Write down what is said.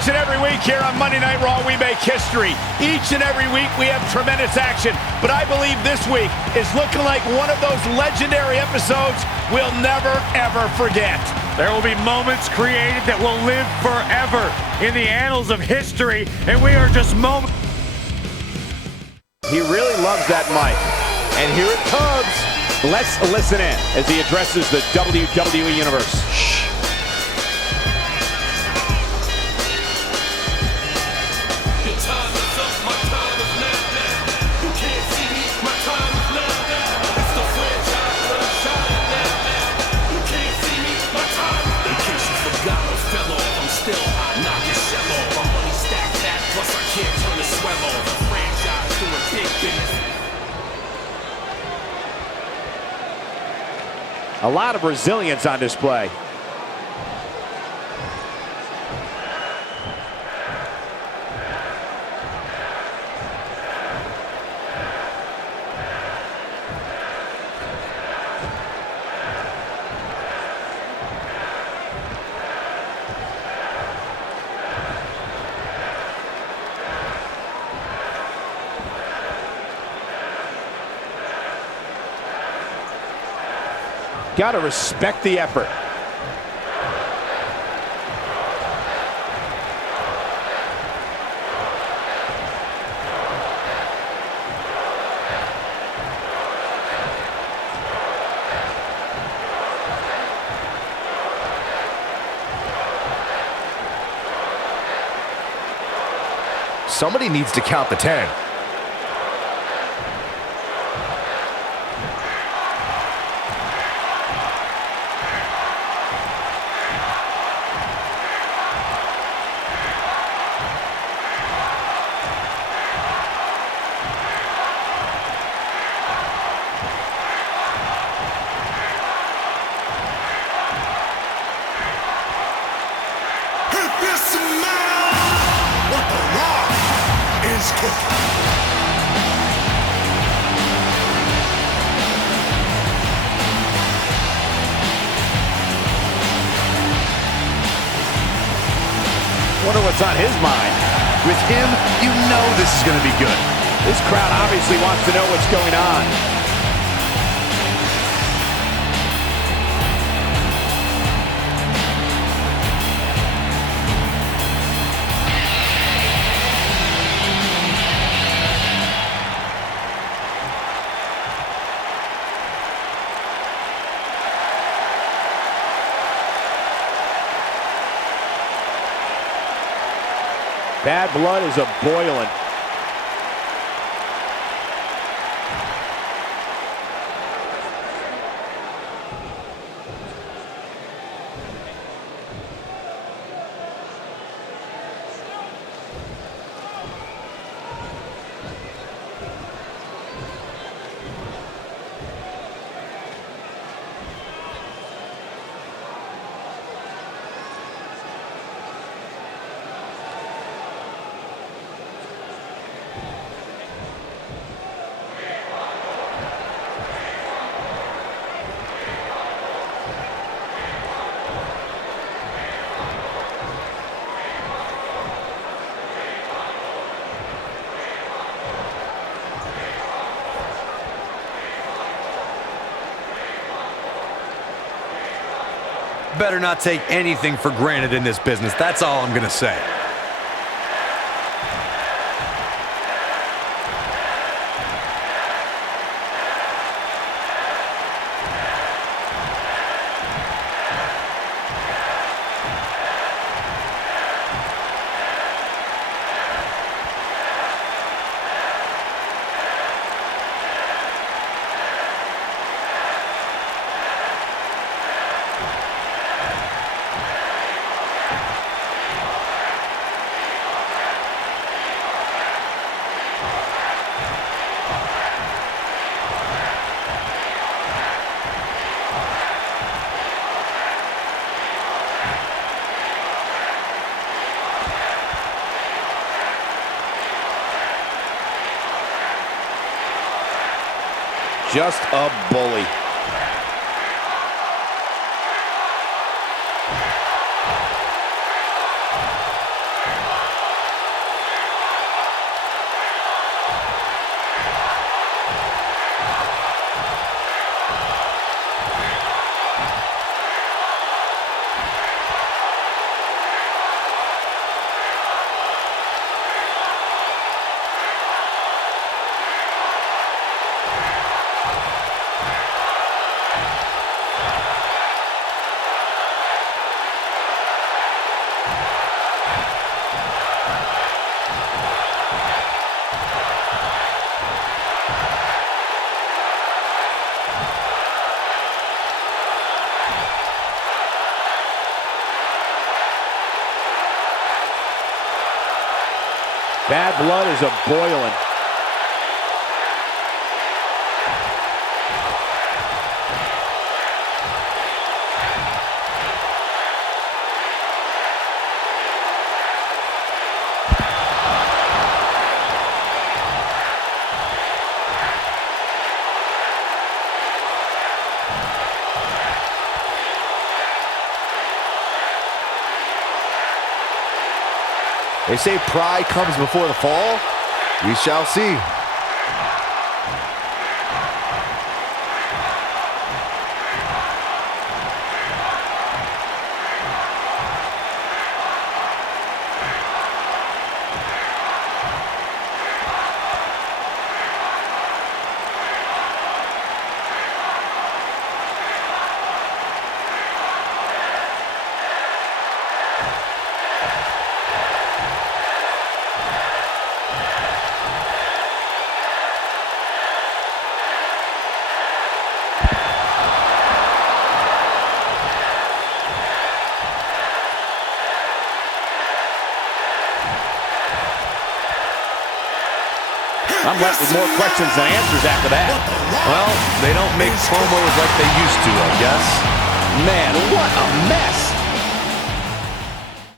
Each and every week here on Monday Night Raw, we make history. Each and every week, we have tremendous action. But I believe this week is looking like one of those legendary episodes we'll never, ever forget. There will be moments created that will live forever in the annals of history, and we are just moments. He really loves that mic. And here it comes. Let's listen in as he addresses the WWE Universe. Shh. A lot of resilience on display. Got to respect the effort. Somebody needs to count the 10. Wonder what's on his mind. With him, you know this is going to be good. This crowd obviously wants to know what's going on. Bad blood is a-boiling. Better not take anything for granted in this business. That's all I'm going to say. Just a bully. Bad blood is a-boiling. They say pride comes before the fall. We shall see. I'm left with more questions than answers after that. Well, they don't make promos like they used to, I guess. Man, what a mess.